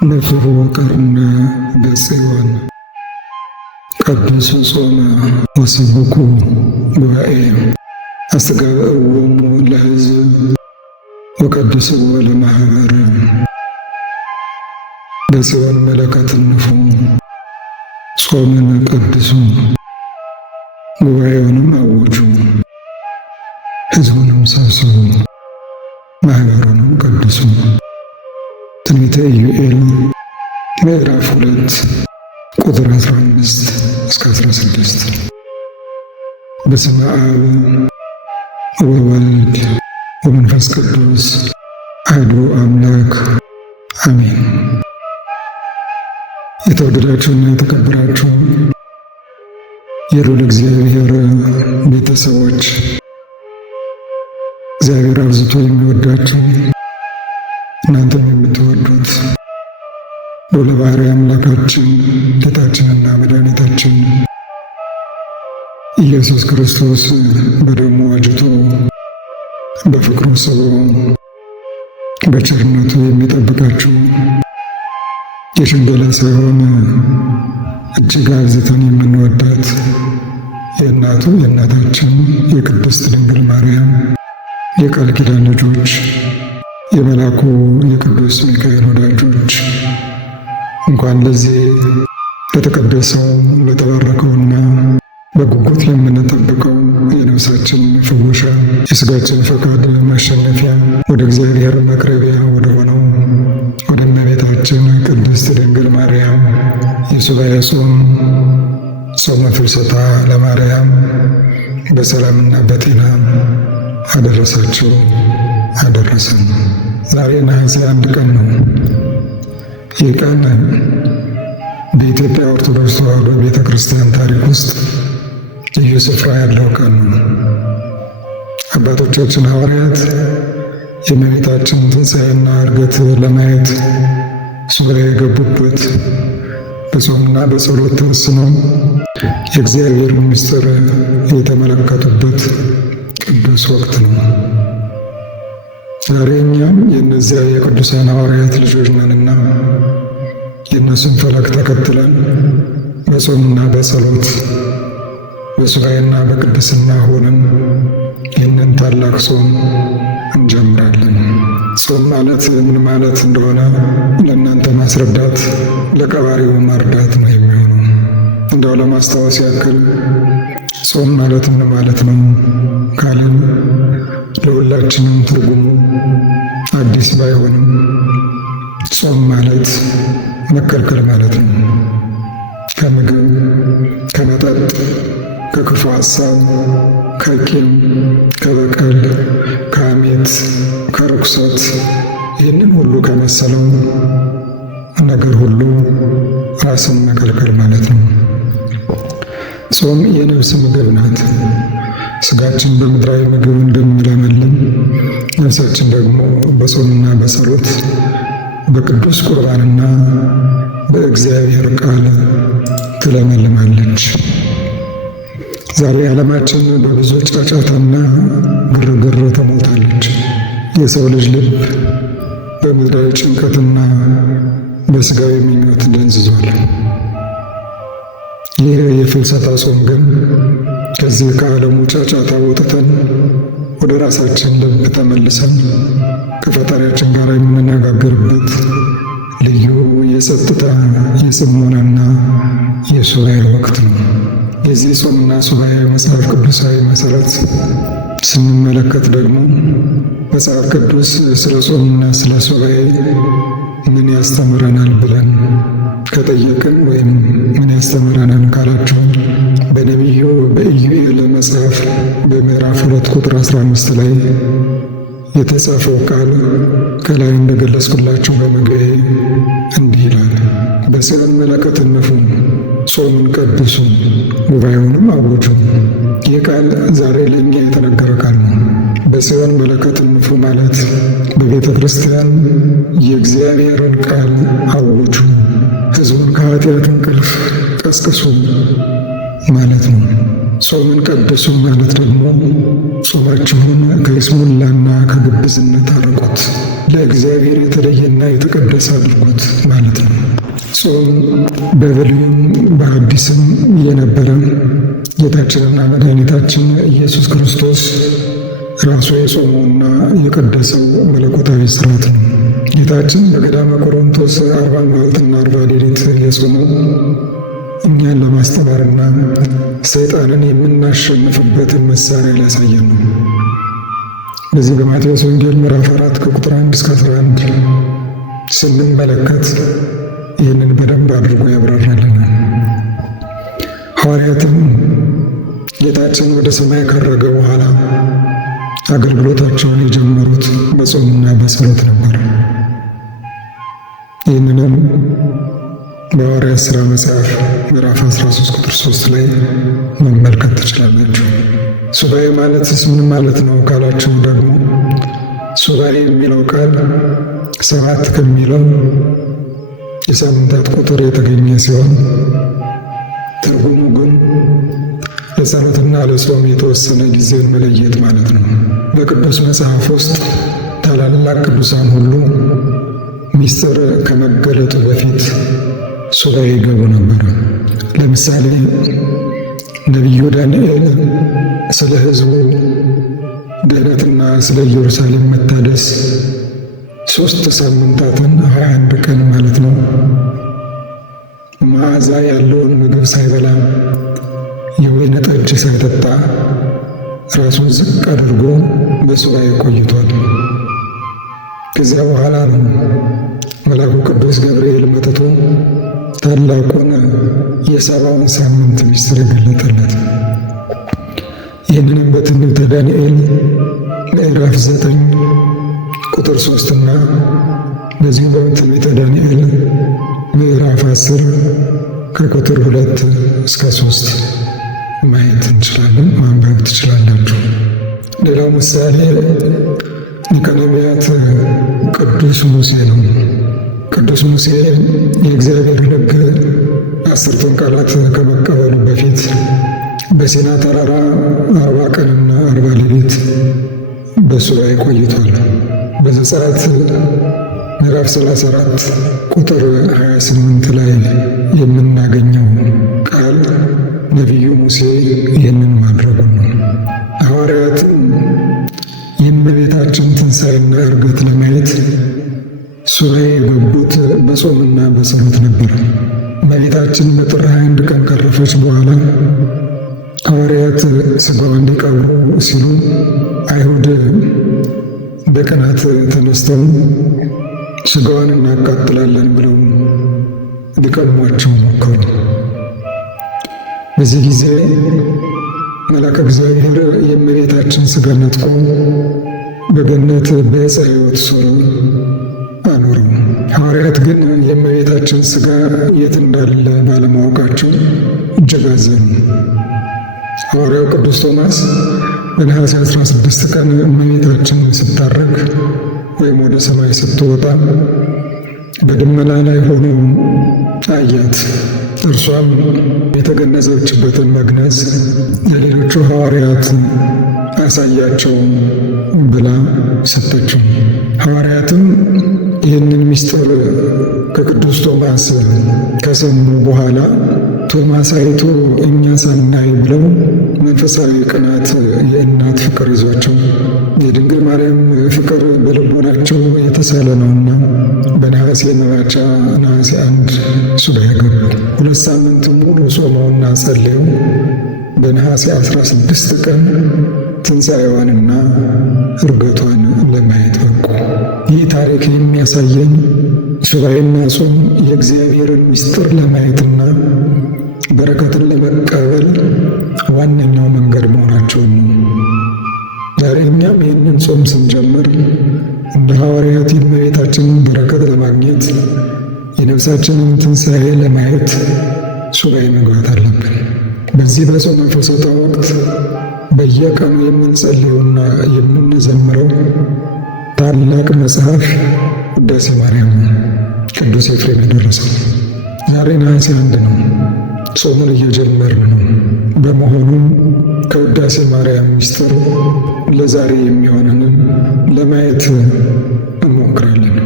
ንፍሑ ቀርነ በጽዮን ቀድሱ ጾመ ወስብኩ ጉባኤ አስተጋብእዎሙ ለሕዝብ ወቀድስዎ ለማኅበር በጽዮን መለከት ንፉ ጾምን ቀድሱ ጉባኤውንም አውጁ ሕዝቡንም ሰብስቡ ማኅበሩንም ቀድሱ። ትንቢተ ኢዩኤል ምዕራፍ 2 ቁጥር 15 እስከ 16። በስመ አብ ወወልድ ወመንፈስ ቅዱስ አሐዱ አምላክ አሜን። የተወደዳችሁና የተከበራችሁ የልዑል እግዚአብሔር ቤተሰቦች፣ እግዚአብሔር አብዝቶ የሚወዳችሁ እናንተም የምትወዱት ልዑለ ባሕርይ አምላካችን ጌታችንና መድኃኒታችን ኢየሱስ ክርስቶስ በደሙ ዋጅቶ በፍቅሩ ስቦ በቸርነቱ የሚጠብቃችሁ የሽንገላ ሳይሆን እጅግ አብዝተን የምንወዳት የእናቱ የእናታችን የቅድስት ድንግል ማርያም የቃል ኪዳን ልጆች የመልአኩ የቅዱስ ሚካኤል ወዳጆች እንኳን ለዚህ ለተቀደሰው ለተባረከውና በጉጉት የምንጠብቀው የነፍሳችን መፈወሻ የሥጋችን ፈቃድ ማሸነፊያ ወደ እግዚአብሔር መቅረቢያ ወደ ሆነው ወደ እመቤታችን ቅድስት ድንግል ማርያም የሱባዔ ጾም ጾመ ፍልሰታ ለማርያም በሰላምና በጤና አደረሳችሁ አደረሰን። ዛሬ ነሐሴ 1 ቀን ነው። ይህ ቀን በኢትዮጵያ ኦርቶዶክስ ተዋሕዶ ቤተ ክርስቲያን ታሪክ ውስጥ ልዩ ስፍራ ያለው ቀን ነው። አባቶቻችን ሐዋርያት የእመቤታችን ትንሣኤና ዕርገት ለማየት ሱባዔ የገቡበት በጾምና በጸሎት ተወስነው የእግዚአብሔር ምስጢር የተመለከቱበት ቅዱስ ወቅት ነው። ዛሬ እኛም የእነዚያ የቅዱሳን ሐዋርያት ልጆች ነንና የእነሱን ፈለግ ተከትለን በጾምና በጸሎት በሱባዔና በቅድስና ሆነን ይህንን ታላቅ ጾም እንጀምራለን። ጾም ማለት ምን ማለት እንደሆነ ለእናንተ ማስረዳት ለቀባሪው ማርዳት ነው የሚሆነው። እንደው ለማስታወስ ያክል ጾም ማለት ምን ማለት ነው ካልን ለሁላችንም ትርጉሙ አዲስ ባይሆንም ጾም ማለት መከልከል ማለት ነው። ከምግብ፣ ከመጠጥ፣ ከክፉ ሐሳብ፣ ከቂም፣ ከበቀል፣ ከሐሜት፣ ከርኩሰት ይህንን ሁሉ ከመሰለው ነገር ሁሉ ራስን መከልከል ማለት ነው። ጾም የነፍስ ምግብ ናት። ሥጋችን በምድራዊ ምግብ እንደሚለመልም ነፍሳችን ደግሞ በጾምና በጸሎት በቅዱስ ቁርባንና በእግዚአብሔር ቃል ትለመልማለች። ዛሬ ዓለማችን በብዙ ጫጫታና ግርግር ተሞልታለች። የሰው ልጅ ልብ በምድራዊ ጭንቀትና በሥጋዊ ምኞት ደንዝዟል። ይህ የፍልሰታ ጾም ግን ከዚህ ከዓለሙ ጫጫታ ወጥተን ወደ ራሳችን ልብ ተመልሰን ከፈጣሪያችን ጋር የምንነጋገርበት ልዩ የጸጥታ የጽሞናና የሱባዔ ወቅት ነው። የዚህ ጾምና ሱባዔ መጽሐፍ ቅዱሳዊ መሠረት ስንመለከት ደግሞ መጽሐፍ ቅዱስ ስለ ጾምና ስለ ሱባዔ ምን ያስተምረናል ብለን ከጠየቅን ወይም ምን ያስተምረናል ካላችሁን በነቢዩ በኢዩኤል መጽሐፍ በምዕራፍ 2 ቁጥር 15 ላይ የተጻፈው ቃል ከላይ እንደገለጽኩላችሁ በመግቢያዬ እንዲህ ይላል። በጽዮን መለከት ንፉ፣ ጾምን ቀድሱ፣ ጉባኤውንም አውጁ። ይህ ቃል ዛሬ ለእኛ የተነገረ ቃል ነው። በጽዮን መለከት ንፉ ማለት በቤተ ክርስቲያን የእግዚአብሔርን ቃል አውጁ፣ ሕዝቡን ከኃጢአት እንቅልፍ ቀስቅሱ ማለት ነው። ጾምን ቀድሱ ማለት ደግሞ ጾማችሁን ከይስሙላና ከግብዝነት አርቁት፣ ለእግዚአብሔር የተለየና የተቀደሰ አድርጉት ማለት ነው። ጾም በብሉይም በአዲስም የነበረ ጌታችንና መድኃኒታችን ኢየሱስ ክርስቶስ ራሱ የጾመውና የቀደሰው መለኮታዊ ሥርዓት ነው። ጌታችን በገዳመ ቆሮንቶስ 40 መዓልትና 40 ሌሊት የጾመው እኛን ለማስተማርና ሰይጣንን የምናሸንፍበትን መሳሪያ ሊያሳየን ነው። በዚህ በማቴዎስ ወንጌል ምዕራፍ 4 ከቁጥር 1 እስከ 11 ስንመለከት ይህንን በደንብ አድርጎ ያብራራልናል። ሐዋርያትም ጌታችን ወደ ሰማይ ካረገ በኋላ አገልግሎታቸውን የጀመሩት በጾምና በጸሎት ነበር። ይህንንም በሐዋርያት ሥራ መጽሐፍ ምዕራፍ 13 ቁጥር 3 ላይ መመልከት ትችላላችሁ። ሱባኤ ማለትስ ምን ማለት ነው ካላችሁ ደግሞ ሱባኤ የሚለው ቃል 7 ከሚለው የሳምንታት ቁጥር የተገኘ ሲሆን ትርጉሙ ግን ለጸሎትና ለጾም የተወሰነ ጊዜን መለየት ማለት ነው። በቅዱስ መጽሐፍ ውስጥ ታላላቅ ቅዱሳን ሁሉ ምስጢር ከመገለጡ በፊት ሱባኤ ይገቡ ነበር። ለምሳሌ ነቢዩ ዳንኤል ስለ ሕዝቡ ድኅነትና ስለ ኢየሩሳሌም መታደስ 3 ሳምንታትን 21 ቀን ማለት ነው መዓዛ ያለውን ምግብ ሳይበላ የወይን ጠጅ ሳይጠጣ ራሱን ዝቅ አድርጎ በሱባኤ ቆይቷል። ከዚያ በኋላ ነው መልአኩ ቅዱስ ገብርኤል መጥቶ ታላቁን የ70ውን ሳምንት ምስጢር የገለጠለት። ይህንንም በትንቢተ ዳንኤል ምዕራፍ 9 ቁጥር 3 እና በዚህ በትንቢተ ዳንኤል ምዕራፍ 10 ከቁጥር 2 እስከ 3 ማየት እንችላለን፣ ማንበብ ትችላላችሁ። ሌላው ምሳሌ ሊቀ ነቢያት ቅዱስ ሙሴ ነው። ቅዱስ ሙሴ የእግዚአብሔር ሕግ 10ቱን ቃላት ከመቀበሉ በፊት በሲና ተራራ 40 ቀንና 40 ሌሊት በሱባኤ ቆይቷል። በዘጸአት ምዕራፍ 34 ቁጥር 28 ላይ የምናገኘው ቃል ነቢዩ ሙሴ ይህንን ማድረጉን ነው። ሐዋርያትም የእመቤታችን ትንሣኤና ዕርገት ለማየት ሱባኤ የገቡት በጾምና በጸሎት ነበር። እመቤታችን በጥር 21 ቀን ካረፈች በኋላ ሐዋርያት ሥጋዋን እንዲቀብሩ ሲሉ አይሁድ በቅናት ተነስተው ሥጋዋን እናቃጥላለን ብለው ሊቀሟቸው ሞከሩ። በዚህ ጊዜ መልአከ እግዚአብሔር የእመቤታችን ሥጋ ነጥቆ በገነት በዕፀ ሕይወት ሥር አኖረው። ሐዋርያት ግን የእመቤታችን ሥጋ የት እንዳለ ባለማወቃቸው እጅግ አዘኑ። ሐዋርያው ቅዱስ ቶማስ በነሐሴ 16 ቀን እመቤታችን ስታረግ ወይም ወደ ሰማይ ስትወጣ በደመና ላይ ሆኖ አያት። እርሷም የተገነዘችበትን መግነዝ ለሌሎቹ ሐዋርያት አሳያቸው ብላ ሰጠችው። ሐዋርያትም ይህንን ምስጢር ከቅዱስ ቶማስ ከሰሙ በኋላ ቶማስ አይቶ እኛ ሳናይ ብለው መንፈሳዊ ቅናት፣ የእናት ፍቅር ይዟቸው የድንግል ማርያም ፍቅር በልቦናቸው የተሳለ ነውና በነሐሴ መባቻ ነሐሴ 1 ሱባኤ ገቡ። 2 ሳምንት ሙሉ ጾመውና ጸልየው በነሐሴ 16 ቀን ትንሣኤዋንና ዕርገቷን ለማየት በቁ። ይህ ታሪክ የሚያሳየን ሱባኤና ጾም የእግዚአብሔርን ምስጢር ለማየትና በረከትን ለመቀበል ዋነኛው መንገድ መሆናቸውን ነው። ዛሬ እኛም ይህንን ጾም ስንጀምር እንደ ሐዋርያት የእመቤታችንን በረከት ለማግኘት የነፍሳችንን ትንሣኤ ለማየት ሱባኤ መግባት አለብን። በዚህ በጾመ ፍልሰታ ወቅት በየቀኑ የምንጸልየውና የምንዘምረው ታላቅ መጽሐፍ ውዳሴ ማርያም ቅዱስ ኤፍሬም የደረሰው ዛሬ ነሐሴ 1 ነው። ጾሙን እየጀመርን ነው። በመሆኑም ከውዳሴ ማርያም ምስጢር ለዛሬ የሚሆነንን ለማየት እንሞክራለን።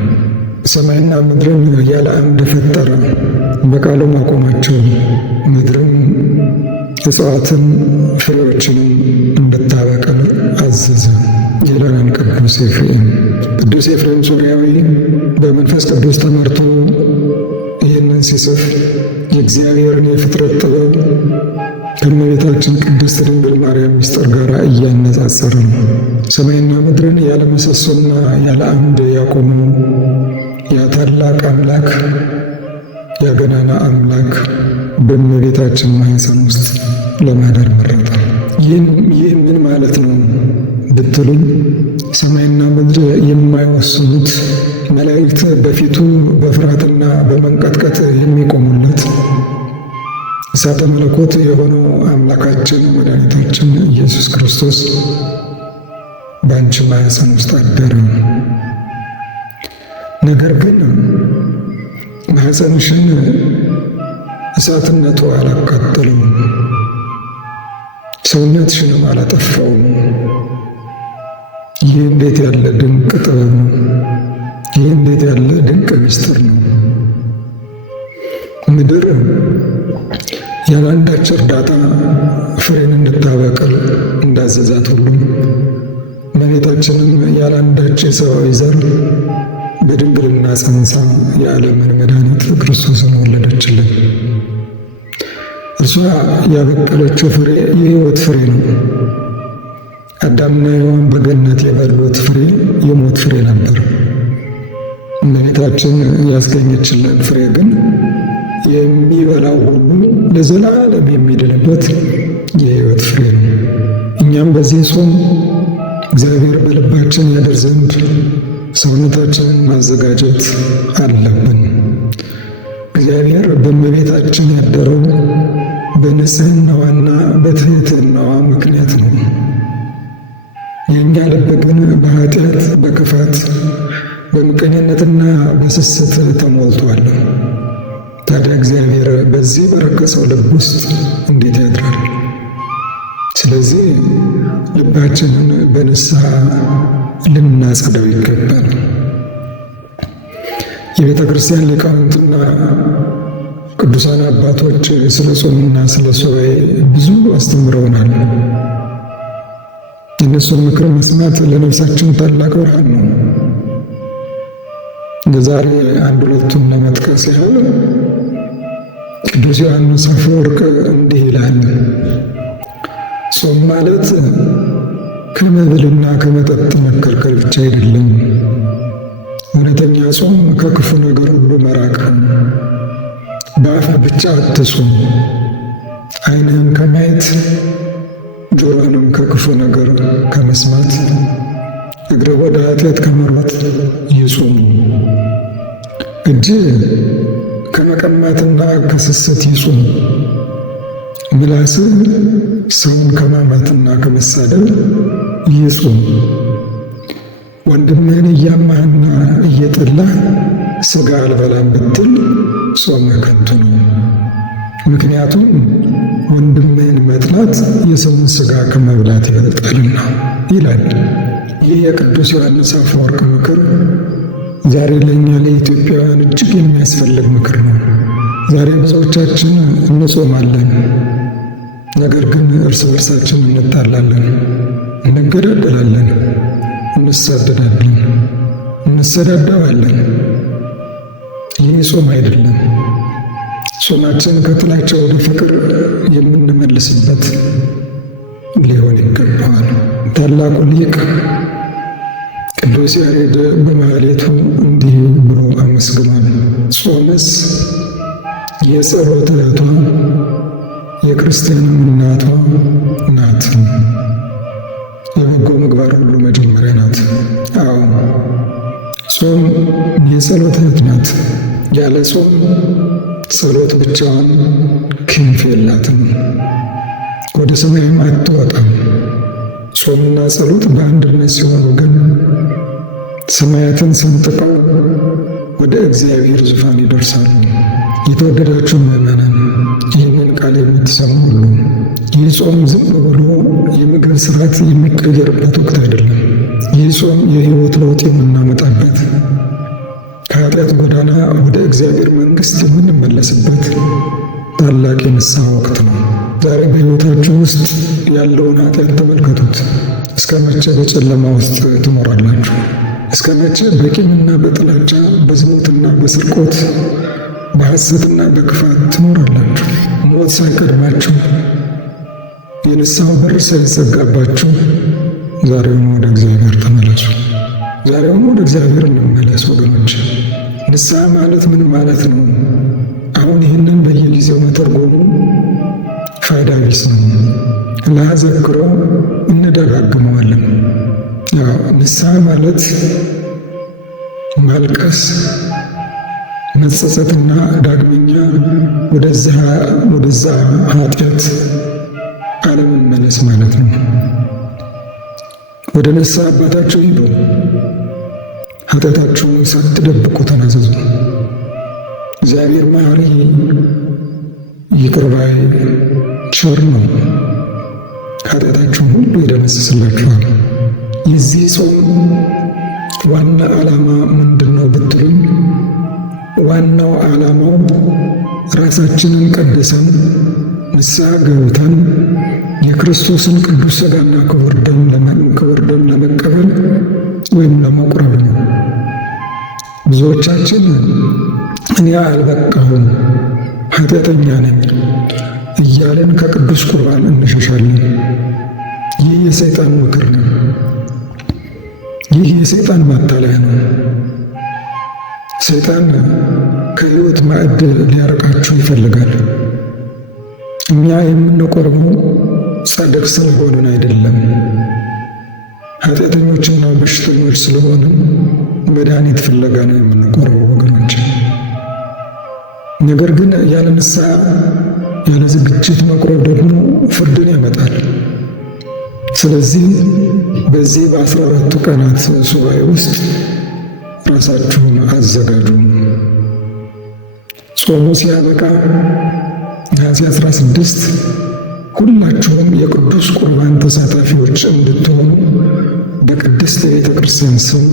ሰማይና ምድርን ያለ አምድ ፈጠረ፣ በቃሉ አቆማቸው። ምድርም እጽዋትን ፍሬዎችንም እንድታበቅል አዘዘ ይለናል ቅዱስ ኤፍሬም። ቅዱስ ኤፍሬም ሶርያዊ በመንፈስ ቅዱስ ተመርቶ ይህንን ሲጽፍ የእግዚአብሔርን የፍጥረት ጥበብ ከእመቤታችን ቅድስት ድንግል ማርያም ምስጢር ጋር እያነጻጸረ ነው። ሰማይና ምድርን ያለ ምሰሶና ያለ አምድ ያቆመው ያ ታላቅ አምላክ ያ ገናና አምላክ በእመቤታችን ማኅፀን ውስጥ ለማደር መረጠ። ይህ ምን ማለት ነው ብትሉኝ፣ ሰማይና ምድር የማይወስኑት መላእክት በፊቱ በፍርሃትና በመንቀጥቀጥ የሚቆሙለት እሳተ መለኮት የሆነው አምላካችን መድኃኒታችን ኢየሱስ ክርስቶስ በአንቺ ማኅፀን ውስጥ አደረ። ነገር ግን ማኅፀንሽን እሳትነቱ አላቃጠለውም፣ ሰውነትሽንም አላጠፋውም። ይህ እንዴት ያለ ድንቅ ጥበብ ነው! ይህ እንዴት ያለ ድንቅ ምስጢር ነው! ምድር ያለ አንዳች እርዳታ ፍሬን እንድታበቅል እንዳዘዛት ሁሉ እመቤታችንም ያለ አንዳች የሰብአዊ ዘር በድንግልና ጸንሳ የዓለምን መድኃኒት ክርስቶስን ወለደችልን። እርሷ ያበቀለችው ፍሬ የሕይወት ፍሬ ነው። አዳምና ሔዋን በገነት የበሉት ፍሬ የሞት ፍሬ ነበር። እመቤታችን ያስገኘችልን ፍሬ ግን የሚበላው ሁሉ ለዘላለም የሚድንበት የሕይወት ፍሬ ነው። እኛም በዚህ ጾም እግዚአብሔር በልባችን ያድር ዘንድ ሰውነታችንን ማዘጋጀት አለብን። እግዚአብሔር በእመቤታችን ያደረው በንጽሕናዋና በትሕትናዋ ምክንያት ነው። የእኛ ልብ ግን በኃጢአት፣ በክፋት፣ በምቀኝነትና በስስት ተሞልቷል። ታዲያ እግዚአብሔር በዚህ በረከሰው ልብ ውስጥ እንዴት ያድራል? ስለዚህ ልባችንን በንስሐ ልናጸዳው ይገባል። የቤተ ክርስቲያን ሊቃውንትና ቅዱሳን አባቶች ስለ ጾምና ስለ ሱባዔ ብዙ አስተምረውናል። የእነሱን ምክር መስማት ለነፍሳችን ታላቅ ብርሃን ነው። ለዛሬ አንድ ሁለቱን ለመጥቀስ ያህል ቅዱስ ዮሐንስ አፈወርቅ እንዲህ ይላል። ጾም ማለት ከመብልና ከመጠጥ መከልከል ብቻ አይደለም። እውነተኛ ጾም ከክፉ ነገር ሁሉ መራቅ ነው። በአፍ ብቻ አትጹም። ዓይንህን ከማየት ጆሮህንም ከክፉ ነገር ከመስማት እግርህ ወደ ኃጢአት ከመሮጥ ይጹም። እጅህ ከመቀማትና ከስስት ይጹም። ምላስህ ሰውን ከማማትና ከመሳደብ ይጹም። ወንድምህን እያማህና እየጠላህ ሥጋ አልበላም ብትል ጾምህ ከንቱ ነው። ምክንያቱም ወንድምህን መጥላት የሰውን ሥጋ ከመብላት ይበልጣልና ይላል። ይህ የቅዱስ ዮሐንስ አፈወርቅ ምክር ዛሬ ለእኛ ለኢትዮጵያውያን እጅግ የሚያስፈልግ ምክር ነው። ዛሬ ብዙዎቻችን እንጾማለን፣ ነገር ግን እርስ በርሳችን እንጣላለን፣ እንገዳደላለን፣ እንሳደዳለን፣ እንሰዳደባለን። ይህ ጾም አይደለም። ጾማችን ከጥላቻ ወደ ፍቅር የምንመልስበት ሊሆን ይገባዋል። ታላቁ ሊቅ ቅዱስ ያሬድ በማኅሌቱ እንዲህ ብሎ አመስግኗል። ጾምስ የጸሎት እህቷ የክርስቲያንም እናቷ ናት። የበጎ ምግባር ሁሉ መጀመሪያ ናት። አዎ ጾም የጸሎት እህት ናት። ያለ ጾም ጸሎት ብቻዋን ክንፍ የላትም፣ ወደ ሰማይም አትወጣም። ጾምና ጸሎት በአንድነት ሲሆኑ ግን ሰማያትን ሰንጥቀው ወደ እግዚአብሔር ዙፋን ይደርሳሉ። የተወደዳችሁ ምዕመናን ይህንን ቃል የምትሰሙ ሁሉ ይህ ጾም ዝም ብሎ የምግብ ስርዓት የሚቀየርበት ወቅት አይደለም። ይህ ጾም የሕይወት ለውጥ የምናመጣበት፣ ከኃጢአት ጎዳና ወደ እግዚአብሔር መንግሥት የምንመለስበት ታላቅ የንስሐ ወቅት ነው። ዛሬ በሕይወታችሁ ውስጥ ያለውን ኃጢአት ተመልከቱት። እስከ መቼ በጨለማ ውስጥ ትኖራላችሁ? እስከ መቼ በቂምና በጥላቻ በዝሙትና በስርቆት በሐሰትና በክፋት ትኖራላችሁ? ሞት ሳይቀድማችሁ የንስሐው በር ሳይዘጋባችሁ ዛሬውን ወደ እግዚአብሔር ተመለሱ። ዛሬውን ወደ እግዚአብሔር እንመለስ ወገኖች። ንስሐ ማለት ምን ማለት ነው? አሁን ይህንን በየጊዜው መተርጎሙ ፋይዳ ቢስ ነው። ላዘክረው እንደጋግመዋለን። ንስሐ ማለት ማልቀስ፣ መጸጸትና ዳግመኛ ወደዛ ኃጢአት አለመመለስ ማለት ነው። ወደ ንስሐ አባታችሁ ሂዱ፣ ኃጢአታችሁን ሳትደብቁ ተናዘዙ። እግዚአብሔር መሐሪ ይቅር ባይ ቸር ነው። ኃጢአታችሁን ሁሉ ይደመስስላችኋል። የዚህ ጾም ዋና ዓላማ ምንድን ነው ብትሉኝ፣ ዋናው ዓላማው ራሳችንን ቀድሰን ንስሐ ገብተን የክርስቶስን ቅዱስ ሥጋና ክቡር ደም ለመቀበል ወይም ለመቁረብ ነው። ብዙዎቻችን እኔ አልበቃሁም፣ ኃጢአተኛ ነኝ እያለን ከቅዱስ ቁርባን እንሸሻለን። ይህ የሰይጣን ምክር ነው። ይህ የሰይጣን ማታለያ ነው። ሰይጣን ከሕይወት ማዕድ ሊያርቃችሁ ይፈልጋል። እኛ የምንቆርበው ጻድቅ ስለሆንን አይደለም፣ ኃጢአተኞችና በሽተኞች ስለሆንን መድኃኒት ፍለጋ ነው የምንቆርበው ወገኖች። ነገር ግን ያለ ንስሐ ያለ ዝግጅት መቁረብ ደግሞ ፍርድን ያመጣል። ስለዚህ በዚህ በ14ቱ ቀናት ሱባኤ ውስጥ ራሳችሁን አዘጋጁ። ጾሙ ሲያበቃ ነሐሴ 16 ሁላችሁም የቅዱስ ቁርባን ተሳታፊዎች እንድትሆኑ በቅድስት ቤተ ክርስቲያን ስም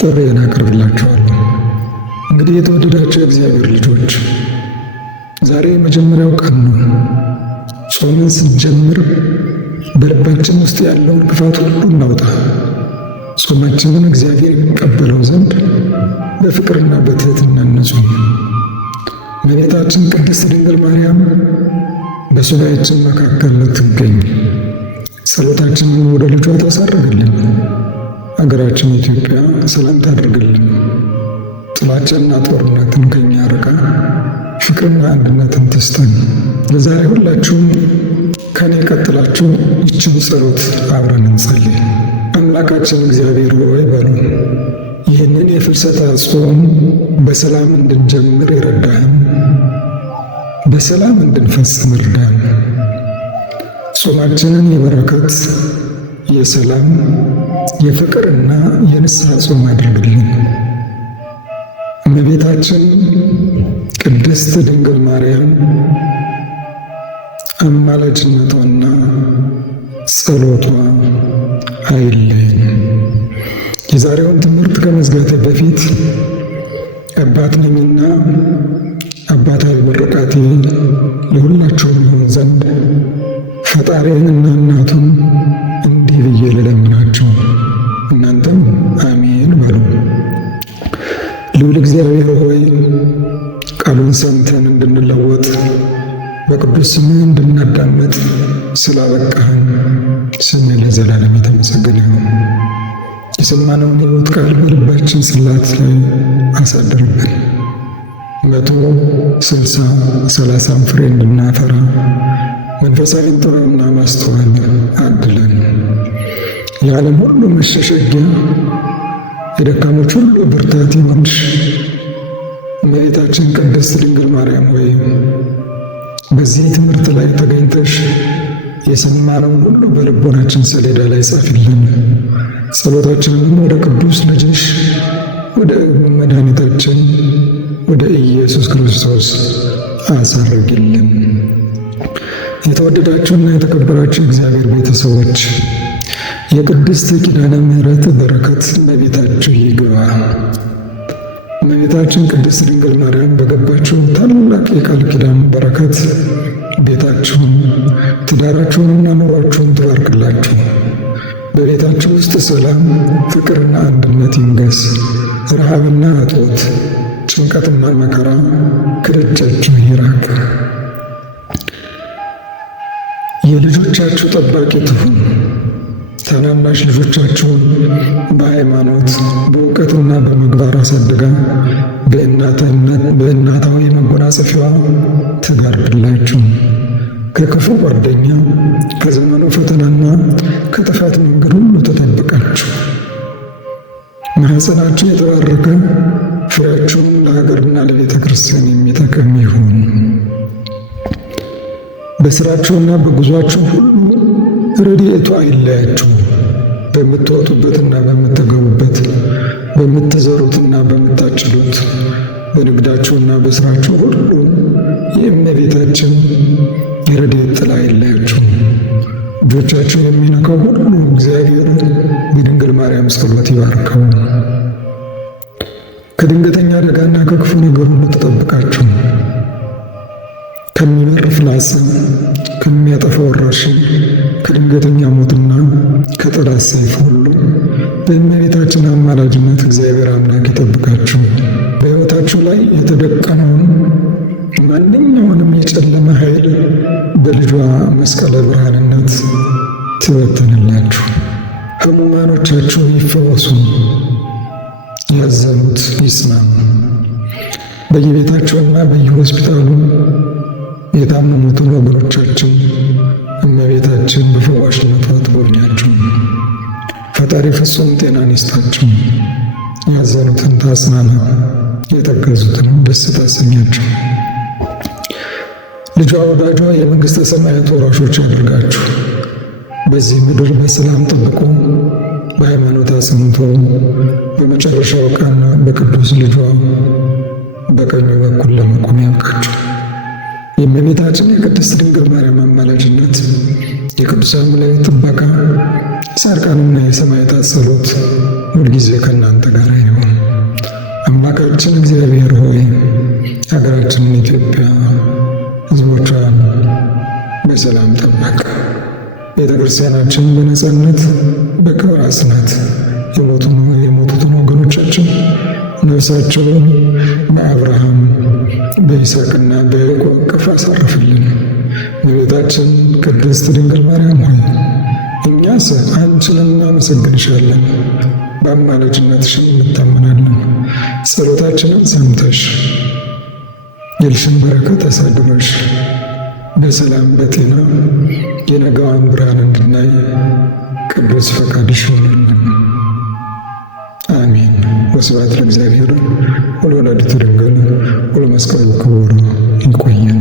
ጥሪዬን አቀርብላችኋለሁ። እንግዲህ የተወደዳችሁ የእግዚአብሔር ልጆች ዛሬ የመጀመሪያው ቀን ነው። ጾምን ስንጀምር በልባችን ውስጥ ያለውን ክፋት ሁሉ እናውጣ። ጾማችንን እግዚአብሔር የሚቀበለው ዘንድ በፍቅርና በትሕትና እንጹም። እመቤታችን ቅድስት ድንግል ማርያም በሱባኤያችን መካከል ትገኝ። ጸሎታችንን ወደ ልጇ ታሳርግልን። አገራችን ኢትዮጵያ ሰላም ታደርግልን። ጥላቻና ጦርነትን ከኛ ርቃ ፍቅርና አንድነትን ትስጠን። ለዛሬ ሁላችሁም ከኔ ቀጥላችሁ ይችን ጸሎት አብረን እንጸልይ። አምላካችን እግዚአብሔር ሆይ በሉ። ይህንን የፍልሰታ ጾም በሰላም እንድንጀምር ይረዳን፣ በሰላም እንድንፈጽም እርዳን። ጾማችንን የበረከት፣ የሰላም፣ የፍቅርና የንስሐ ጾም አድርግልን። እመቤታችን ቅድስት ድንግል ማርያም አማላጅነቷና ጸሎቷ አይለየን። የዛሬውን ትምህርት ከመዝጋቴ በፊት አባት ነኝና አባታዊ ምርቃቴ ለሁላችሁም ይሆን ዘንድ ፈጣሪንና እናቱን እንዲህ ብዬ ልለምናቸው፣ እናንተም አሜን በሉ። ልዑል እግዚአብሔር ሆይ ቃሉን ሰምተን እንድንለወጥ በቅዱስ ስምህ እንድናዳመጥ ስላበቃህን ስምህ ለዘላለም የተመሰገነ ይሁን። የሰማነውን ሕይወት ቃል በልባችን ጽላት ላይ አሳድርብን። 160 30 ፍሬ እንድናፈራ መንፈሳዊን ጥበብና ማስተዋል አድለን። የዓለም ሁሉ መሸሸጊያ የደካሞች ሁሉ ብርታት ይሆንሽ እመቤታችን ቅድስት ድንግል ማርያም ሆይ በዚህ ትምህርት ላይ ተገኝተሽ የሰማነውን ሁሉ በልቦናችን ሰሌዳ ላይ ጻፊልን። ጸሎታችንንም ወደ ቅዱስ ልጅሽ ወደ መድኃኒታችን ወደ ኢየሱስ ክርስቶስ አሳርጊልን። የተወደዳችሁና የተከበራችሁ እግዚአብሔር ቤተሰቦች የቅድስት ኪዳነ ምሕረት በረከት በቤታችሁ ይግባ። እመቤታችን ቅድስት ድንግል ማርያም በገባችው ታላቅ የቃል ኪዳን በረከት ቤታችሁን፣ ትዳራችሁንና ኑሯችሁን ትባርክላችሁ። በቤታችሁ ውስጥ ሰላም፣ ፍቅርና አንድነት ይንገስ። ረሃብና እጦት፣ ጭንቀትና መከራ ከደጃችሁ ይራቅ። የልጆቻችሁ ጠባቂ ትሁን። ታናናሽ ልጆቻችሁን በሃይማኖት በእውቀትና በምግባር አሳድጋ በእናታዊ መጎናጸፊያዋ ትጋርድላችሁ። ከክፉ ጓደኛ፣ ከዘመኑ ፈተናና ከጥፋት መንገድ ሁሉ ተጠብቃችሁ ማኅፀናችሁ የተባረከ ፍሬያችሁም ለሀገርና ለቤተ ክርስቲያን የሚጠቅም ይሁን። በሥራችሁና በጉዟችሁ ሁሉ ረድኤቱ አይለያችሁ። በምትወጡበትና በምትገቡበት፣ በምትዘሩትና በምታጭዱት፣ በንግዳችሁና በሥራችሁ ሁሉ የእመቤታችን የረድኤት ጥላ አይለያችሁ። እጆቻችሁ የሚነካው ሁሉ እግዚአብሔር በድንግል ማርያም ጸሎት ይባርከው። ከድንገተኛ አደጋና ከክፉ ነገር ሁሉ ተጠብቃችሁ ከሚበር ፍላጻ፣ ከሚያጠፋ ወረርሽኝ፣ ከድንገተኛ ሞትና ከጠላት ሰይፍ ሁሉ በእመቤታችን አማላጅነት እግዚአብሔር አምላክ ይጠብቃችሁ። በሕይወታችሁ ላይ የተደቀነውን ማንኛውንም የጨለመ ኃይል በልጇ መስቀለ ብርሃንነት ትበተንላችሁ። ሕሙማኖቻችሁ ይፈወሱ፣ ያዘኑት ይጽናኑ። በየቤታቸውና በየሆስፒታሉ የታመሙትን ወገኖቻችን እመቤታችን በፈዋሽነቷ ትጎብኛቸው። ፈጣሪ ፍጹም ጤናን ይስጣቸው። ያዘኑትን ታጽናና፣ የተከዙትን ደስ ታሰኛቸው። ልጇ ወዳጇ የመንግሥተ ሰማያት ወራሾች ያድርጋችሁ። በዚህ ምድር በሰላም ጠብቆ በሃይማኖት አጽንቶ በመጨረሻው ቀን በቅዱስ ልጇ በቀኙ በኩል ለመቆም ያብቃችሁ። የእመቤታችን የቅድስት ድንግል ማርያም አማላጅነት፣ የቅዱሳን መላእክት ጥበቃ፣ የጻድቃንና የሰማዕታት ጸሎት ሁልጊዜ ከእናንተ ጋር ይሁን። አምላካችን እግዚአብሔር ሆይ ሀገራችንን ኢትዮጵያ ሕዝቦቿን በሰላም ጠበቅ። ቤተ ክርስቲያናችን በነጻነት በክብር አጽናት። የሞቱትን ወገኖቻችን ነፍሳቸውን በአብርሃም በይስሐቅና በያዕቆብ እቅፍ አሳርፍልን። እመቤታችን ቅድስት ድንግል ማርያም ሆይ እኛስ አንቺን እናመሰግንሻለን፣ በአማላጅነትሽን እንታመናለን። ጸሎታችንን ሰምተሽ የልሽን በረከት አሳድረሽ በሰላም በጤና የነገዋን ብርሃን እንድናይ ቅዱስ ፈቃድሽ ይሆንልን። አሜን። ወስብሐት ለእግዚአብሔር ወለወላዲቱ ድንግል ወለመስቀሉ ክቡር። ይቆየን።